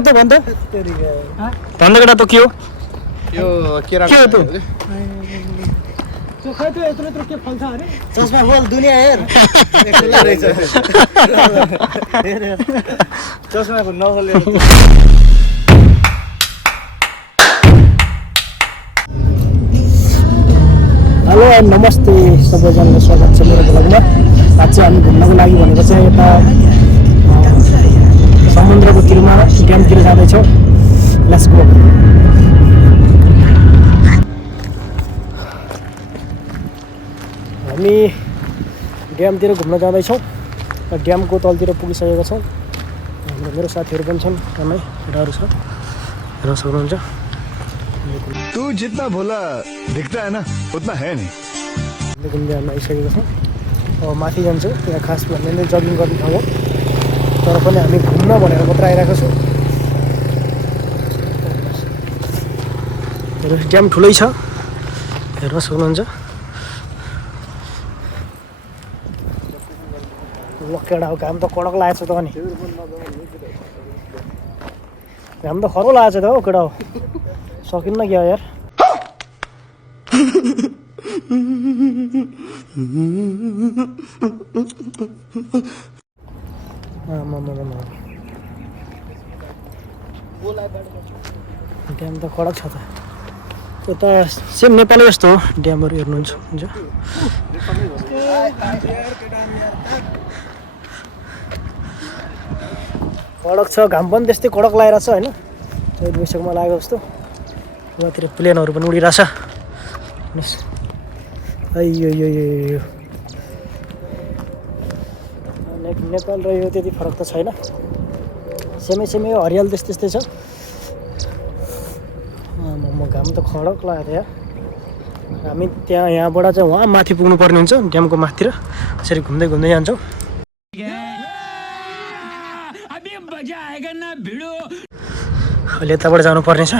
त भन्छ भन्दा केटा त के हो यो केरा के हो त्यो त्यो खै त्यो यत्रो यत्रो के फल्छ अरे चस्मा खोल दुनिया हेर एकला रहेछ चस्माको नखोलेर हेलो नमस्ते सबैजनालाई स्वागत छ मेरो ब्लगमा। आज चाहिँ हामी घुम्नको लागि भनेको चाहिँ यता समुद्रको तिरमा ड्यामतिर जाँदैछौँ। Let's go. हामी ड्यामतिर घुम्न जाँदैछौँ। ड्यामको तलतिर पुगिसकेका छौँ। मेरो साथीहरू पनि छन् आमै केटाहरू छ हेर्न सक्नुहुन्छ। तू जितना भोला दिखता है ना उतना है नहीं। घुम्दै हामी आइसकेको छौँ। अब माथि जान्छौँ। यहाँ खास भन्ने जगिङ गर्ने ठाउँ हो, तर पनि हामी घुम्न भनेर मात्र आइरहेको छौँ। ड्याम ठुलै छ हेर्न सक्नुहुन्छ। लकेडा हो घाम त कडक लागेको छ त अनि घाम त खरो लागेको छ त हो केटा हो सकिन्न क्या यार। ड्याम त कडक छ त। यता सेम नेपालै जस्तो हो ड्यामहरू हेर्नुहुन्छ हुन्छ। कडक छ घाम पनि त्यस्तै कडक लागेको छ होइन। चैत वैशाखमा लागेको जस्तो। उतातिर प्लेनहरू पनि उडिरहेछ। अयो नेपाल र यो त्यति फरक त छैन, सेमै सेमै हरियाली त्यस्तै छ। घाम त खडक लाग्यो त यार। हामी त्यहाँ यहाँबाट चाहिँ वहाँ माथि पुग्नु पर्ने हुन्छ ड्यामको माथितिर। त्यसरी घुम्दै घुम्दै जान्छौँ। अहिले यताबाट जानुपर्ने छ।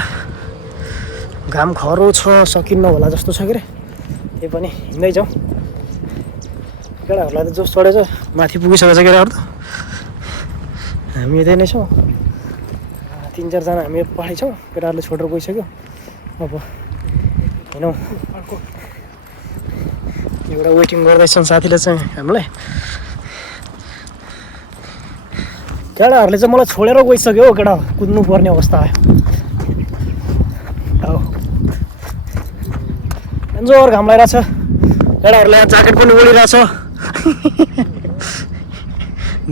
घाम खरो छ सकिन्न होला जस्तो छ के अरे। त्यही पनि हिँड्दै जाउँ। केटाहरूलाई त जोस चढेछ माथि पुगिसकेको छ केटाहरू त। हामी यतै नै छौँ। 3-4 जना हामी पढाइ छौँ। केटाहरूले छोडेर गइसक्यो। अब हिँडौँ। एउटा वेटिङ गर्दैछन् साथीले चाहिँ हामीलाई। केटाहरूले चाहिँ मलाई छोडेर गइसक्यो हो केटा। कुद्नु पर्ने अवस्था आयो। जोर घाम लागिरहेछ। केटाहरूले यहाँ ज्याकेट पनि ओढिरहेछ।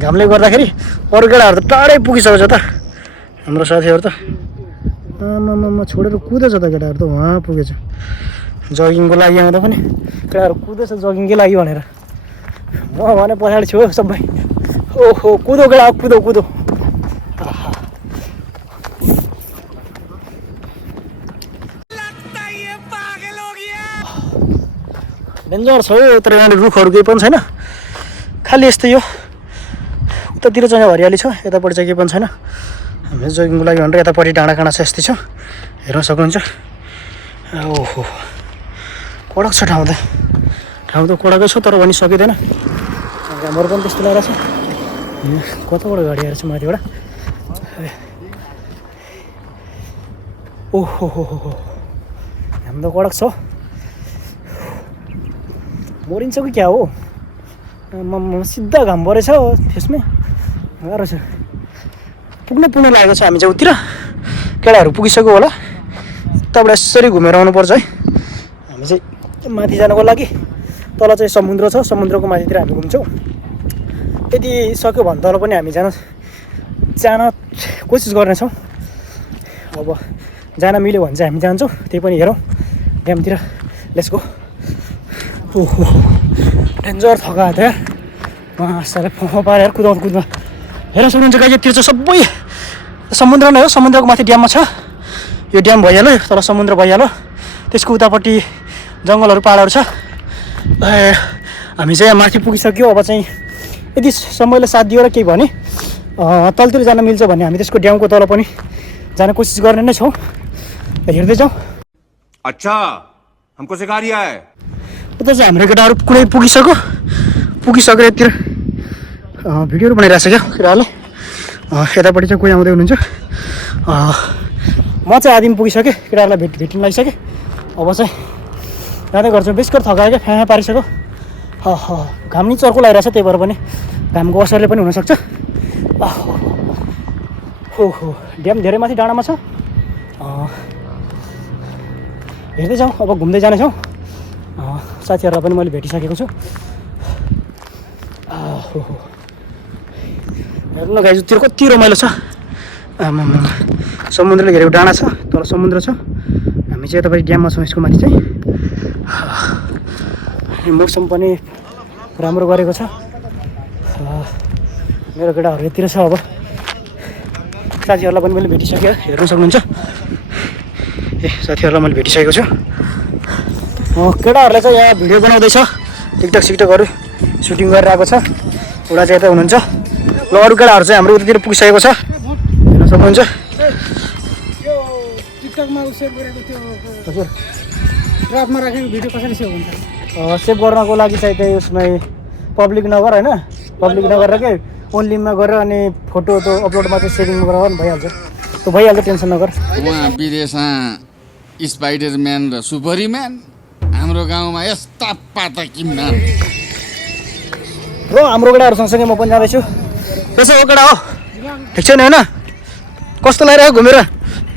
घामले गर्दाखेरि अरू केटाहरू त टाढै पुगिसकेछ त। हाम्रो साथीहरू त आमामा छोडेर कुदेछ त केटाहरू त वहाँ पुगेछ जगिङको लागि। आउँदा पनि केटाहरू कुदेछ जगिङकै लागि भनेर। म भने पछाडि छु सबै। ओहो कुदो केटा कुदो कुदो। डेन्जर छ हो। तर यहाँनिर रुखहरू केही पनि छैन, खालि यस्तै हो। उतातिर चाहिँ हरियाली छ, यतापट्टि चाहिँ केही पनि छैन। हामी जगिङको लागि भनेर यतापट्टि डाँडाकाँडा छ यस्तै छ हेर्न सक्नुहुन्छ। ओहो कडक छ ठाउँ त कडकै छ, तर पनि सकिँदैन। घामहरू पनि त्यस्तो लागेको छ। कताबाट गाडी आएर छ माथिबाट। ओहो हो घाम त कडक छ। मरिन्छ कि क्या हो। सिधा घाम परेछ त्यसमै गाह्रो छ। पुग्नु लागेको छ। हामी चाहिँ उतिर केटाहरू पुगिसक्यो होला। यताबाट यसरी घुमेर आउनुपर्छ है। हामी चाहिँ माथि जानको लागि। तल चाहिँ समुद्र छ, समुद्रको माथितिर हामी घुम्छौँ। यदि सक्यो भने तल पनि हामी जान कोसिस गर्नेछौँ। अब जान मिल्यो भने चाहिँ हामी जान्छौँ। त्यही पनि हेरौँ ड्यामतिर। Let's go. ओहो डेन्जर थकायो त यार। साह्रै फोफो पारेर कुद्दा हेर्न सक्नुहुन्छ गाइस। यतिर चाहिँ सबै समुद्र नै हो। समुद्रको माथि ड्याममा छ। यो ड्याम भइहाल्यो, तल समुद्र भइहाल्यो। त्यसको उतापट्टि जङ्गलहरू पाहाडहरू छ। हामी चाहिँ यहाँ माथि पुगिसक्यो। अब चाहिँ यदि समयले साथ दिएर केही भने तलतिर जान मिल्छ भने हामी त्यसको ड्यामको तल पनि जान कोसिस गर्ने नै छौँ। हेर्दै जाउँ। अच्छा हमको सिखा रिया है। उता चाहिँ हाम्रो केटाहरू कुनै पुगिसक्यो यतिर भिडियोहरू बनाइरहेको छ क्या केटाहरूले। यतापट्टि चाहिँ कोही आउँदै हुनुहुन्छ। म चाहिँ आदिम पुगिसकेँ, केटाहरूलाई भेट्न लागिसकेँ। अब चाहिँ जाँदै गर्छु। बेसकर थकायो क्या, फ्याँ पारिसक्यो। घाम नि चर्को लागिरहेछ, त्यही भएर पनि घामको असरले पनि हुनसक्छ। हो ड्याम धेरै माथि डाँडामा छ। हेर्दै जाउँ, अब घुम्दै जानेछौँ। साथीहरूलाई पनि मैले भेटिसकेको छु। हेर्नु न गाइजतिर कति रमाइलो छ। समुद्रले घेरेको डाँडा छ, तल समुद्र छ। हामी चाहिँ यतापट्टि ड्याममा छौँ, यसको माथि चाहिँ। मौसम पनि राम्रो गरेको छ। मेरो केटाहरू यतिर छ। अब साथीहरूलाई पनि मैले भेटिसकेँ, हेर्नु सक्नुहुन्छ। साथीहरूलाई मैले भेटिसकेको छु। केटाहरूले चाहिँ यहाँ भिडियो बनाउँदैछ, टिकटक सिकटकहरू सुटिङ गरेर आएको छ। एउटा चाहिँ यता हुनुहुन्छ। ल अरू केटाहरू चाहिँ हाम्रो उतातिर पुगिसकेको छ, हेर्न सक्नुहुन्छ। हजुर ट्र्यापमा राखेको भिडियो कसरी सेभ हुन्छ? सेभ गर्नको लागि चाहिँ त्यही उसमै पब्लिक नगर होइन, पब्लिक नगरेर के ओन्लीमा गरेर अनि फोटो त्यो अपलोडमा चाहिँ सेभिङ गरेर पनि भइहाल्छ। त्यो भइहाल्छ, टेन्सन नगर। उहाँ विदेशमा स्पाइडरम्यान र सुपरम्यान, हाम्रो गाउँमा यस्ता पातकी म्यान। र हाम्रो केटाहरू सँगसँगै म पनि जाँदैछु। कसो हो केटा हो, ठिक छैन होइन? कस्तो लागिरहेको घुमेर?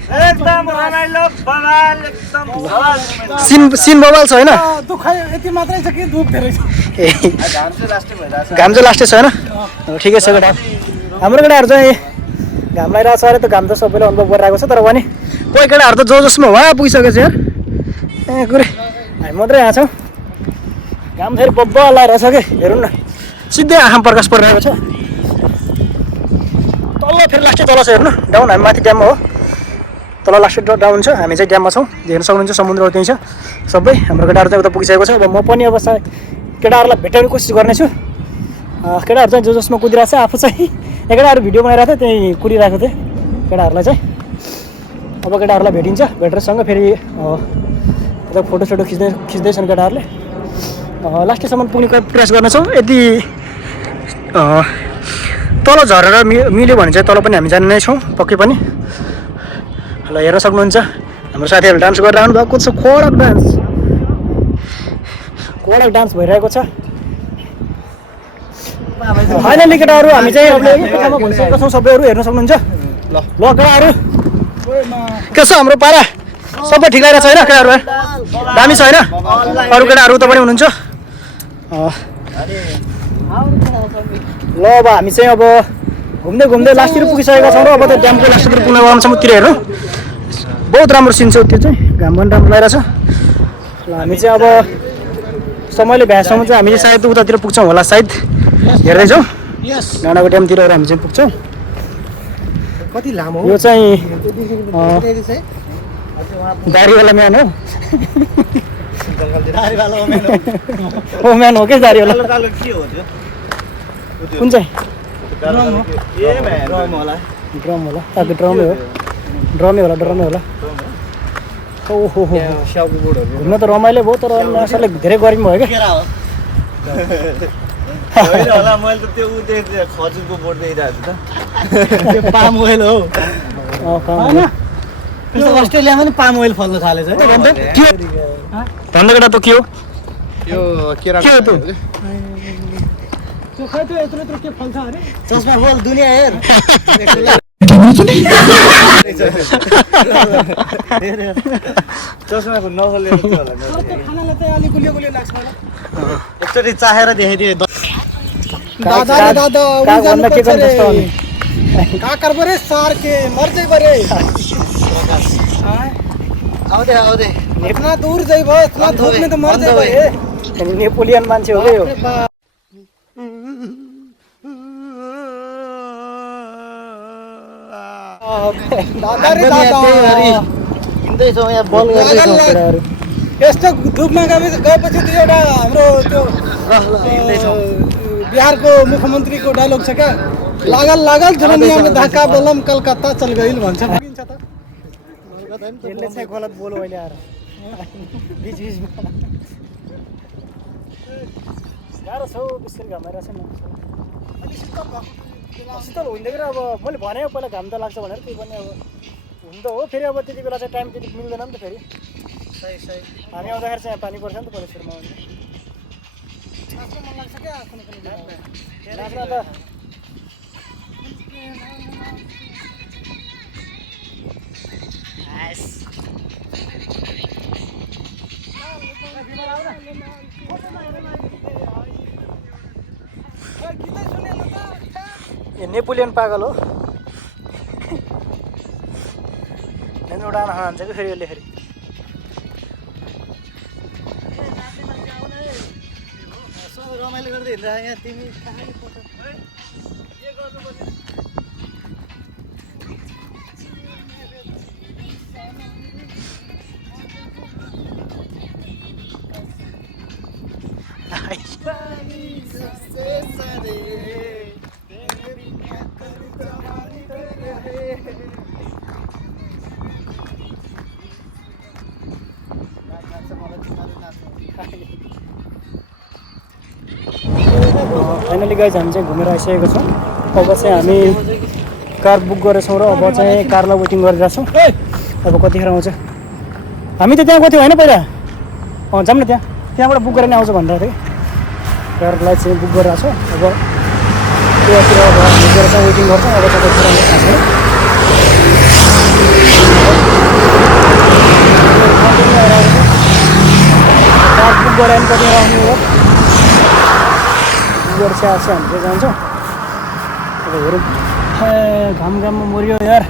एकदम रमाइलो बवाल, एकदम सिन बवाल छ होइन? यति मात्रै छ कि दुख धेरै छ। घाम चाहिँ लास्टै छ होइन? ठिकै छ केटा। हाम्रो केटाहरू चाहिँ घाम लगाइरहेको छ अरे। त घाम त सबैले अनुभव गरिरहेको छ, तर पनि कोही केटाहरू त जसमा वहाँ पुगिसकेको छ यार। कुरै हामी मात्रै यहाँ छौँ। घाम फेरि बब्बा लगाइरहेछ कि, हेरौँ न। सिधै आँखा प्रकाश परिरहेको छ। तल फेरि लास्टै तल छ, हेर्नु डाउन। हामी माथि ड्याममा हो, तल लास्टै डाउन छ। हामी चाहिँ ड्याममा छौँ, हेर्न सक्नुहुन्छ। समुद्र त्यहीँ छ सबै। हाम्रो केटाहरू चाहिँ उता पुगिसकेको छ। अब म पनि अब केटाहरूलाई भेटाउने कोसिस गर्नेछु। केटाहरू चाहिँ जसमा कुदिरहेको छ, आफू चाहिँ केटाहरू भिडियो बनाइरहेको थियो, त्यहीँ कुदिरहेको थिएँ केटाहरूलाई चाहिँ। अब केटाहरूलाई भेटिन्छ, भेटेरसँग फेरि यता फोटोसोटो खिच्दैछन् केटाहरूले। लास्टैसम्म पुग्ने प्रयास गर्नेछौँ। यदि तल झरेर मिल्यो भने चाहिँ तल पनि हामी जाने नै छौँ पक्कै पनि। ल हेर्न सक्नुहुन्छ, हाम्रो साथीहरू डान्स गरेर आउनु भएको छ। कोडक डान्स भइरहेको छ। फाइनली केटाहरू हामी चाहिँ अब एक ठाउँमा भइसकेका छौँ सबैहरू, हेर्न सक्नुहुन्छ। ल केटाहरू के छ हाम्रो पारा? सबै ठिक लागेको छ होइन केटाहरू? दामी छ होइन? अरू केटाहरू उता पनि हुनुहुन्छ। ल अब हामी चाहिँ अब घुम्दै घुम्दै लास्टतिर पुगिसकेका छौँ र अब त्यो ड्यामको लास्टतिर पुग्न गएकोसम्मतिर हेर्नु। बहुत राम्रो सिन छ त्यो चाहिँ, घाम पनि राम्रो लगाइरहेछ। ल हामी चाहिँ अब समयले भ्याएसम्म चाहिँ हामी सायद उतातिर पुग्छौँ होला, सायद हेर्दैछौँ। डाँडाको ड्यामतिर हामी चाहिँ पुग्छौँ। कति लामो यो चाहिँ दारीवाला म्यान हो। ओम्यान हो क्या दारीवाला। के हो त्यो? कुन चाहिँ? ड्रम होला। ड्रम होला, ताकि ड्रमै हो। ड्रमै होला। ओहो हो, घुम्न त रमाइलो भयो, तर असलले धेरै गर्मी भयो क्या। होइन होला, मैले त त्यो खजुरको बोट देखिरहेको छु त। त्यो पाम ओइल हो होइन? अस्ट्रेलियामा पनि पाम ओइल फल्न थालेछ है। भन्दा केटा त के हो? यो केरा के हो त्यो? त्यो खै त्यो यत्रो यत्रो के फल्छ अरे? चस्मा बोल दुनिया हेर। चस्माको नखले होला। खानालाई चाहिँ अलि गुलियो गुलियो लाग्छ होला। एकचोटि चाहेर देखाइदिए। दादा भन्दा के गर्नु जस्तो अनि? का करबो रे सार के मर जाई बरे। आउँदे इतना दूर जाइबो, इतना धूप में तो मर जाइबो ए। नेपोलियन मान्छे हो यो। दादा रे दादा हिँड्दै छौ यहाँ बल गर्दै छौ। यस्तो धुपमा गएपछि त्यो एउटा हाम्रो त्यो बिहारको मुख्यमन्त्रीको डायलग छ क्या, लागल दुनिया में धक्का बलम कलकत्ता चल गइल भन्छ। पुगिन्छ त यसले चाहिँ गलत बोल्यो अहिले आएर बिचमा। गाह्रो छ, बेसी घमाइरहेछ नि। शीतल हुँदै अब मैले भने पहिला घाम त लाग्छ भनेर त्यही पनि अब हुन त हो फेरि अब त्यति बेला चाहिँ टाइम त्यति मिल्दैन नि त फेरि सही हामी आउँदाखेरि चाहिँ पानी पर्छ नि त कलेजमा आउँदा नाच्न मन लाग्छ क्या कुनै पनि नाच्न त यो नेपोलियन पागल हो नैन उडान हान्छ कि फेरि यसले फेरि रमाइलो गर्दै हिँड्दा यहाँ तिमी कहाँ के गर्नुपर्ने फाइनली गाइज हामी चाहिँ घुमेर आइसकेको छौँ अब चाहिँ हामी कार बुक गरेछौँ र अब चाहिँ कारलाई वेटिङ गरिरहेछौँ अब कतिखेर आउँछ हामी त त्यहाँ गएको थियौँ होइन पहिला जाऊँ न त्यहाँबाट बुक गरेर नै आउँछ भनेर थियो कारलाई चाहिँ बुक गरिरहेको छौँ अब त्यहाँतिर अब बुक गरेर चाहिँ वेटिङ गर्छौँ अब चाहिँ कतिखेर आउँछ थाहा छैन कार बुक गरेर कतिखेर आउनु हो वर्ष आएको छ हामी चाहिँ जान्छौँ अब हेरौँ घाममा मऱ्यो यार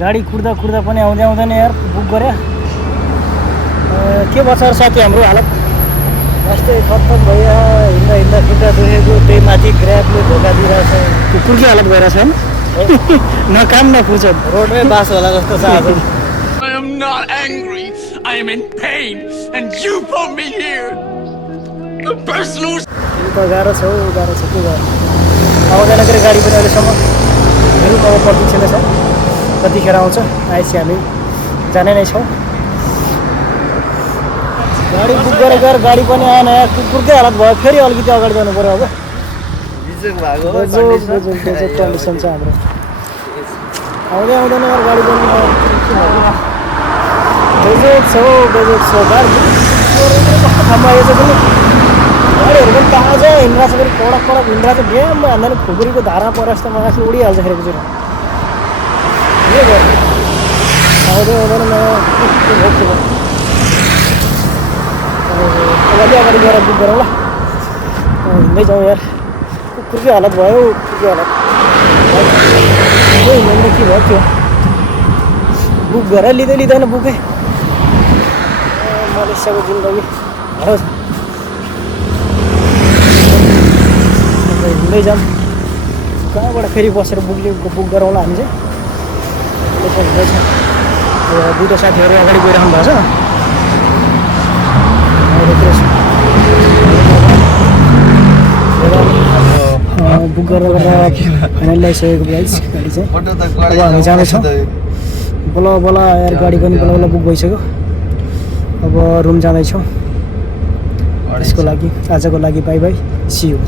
गाडी कुर्दा पनि आउँदैन यार बुक गरे के भन्छ साथी हाम्रो हालत यस्तै खत्तम भयो हिँड्दा खुट्टा दुखेको त्यही माथि ग्र्याबले धोका दिइरहेछ कुकुरकै हालत भइरहेछ होइन न काम न फुर्सद रोडमै बास होला जस्तो छ आज I am not angry. I am in pain, and you put me here. A personal. त गाह्रो छ के गर्नु अब जाँदाखेरि गाडी पनि अहिलेसम्म हेरौँ अब प्रतीक्षाले छ कतिखेर आउँछ आएपछि हामी जाने नै छौँ गाडी बुक गरेर गाडी पनि आएन यार कुकुरकै हालत भयो फेरि अलिकति अगाडि जानु पऱ्यो अब बिजोग भएको कन्डिसन छ हाम्रो आउँदैन यार गाडी पनि बेजोग छ गाडी कस्तो ठाउँमा आएछ पनि गाडीहरू पनि ताजा हिँड्रहेको छ फेरि कडक हिँडिरहेको छ बिहानमा हान्दा नि खुकुरीको धारा परेर जस्तो मासु उडिहाल्छ फेरि पछि के गर्नु आउँदैन अलि अगाडि गएर बुक गरौँ ल हिँड्दै जाउँ यार कुकुरकै हालत भयो कुकुरकै हालत हिँड्नु के भयो त्यो बुक गरेर लिँदैन बुकै मलेसियाको जिन्दगी हरो हिँड्दै जाऊँ कहाँबाट फेरि बसेर बुक गरौँला हामी चाहिँ त्यसो हुँदैछ दुईवटा साथीहरू अगाडि गइरहनु भएको छ बुक गरेर फाइनल आइसकेको गाइस गाडी चाहिँ अब हामी जाँदैछौँ बल्ल यार गाडी पनि बल्ल बुक भइसक्यो अब रुम जाँदैछौँ त्यसको लागि आजको लागि बाई सी यू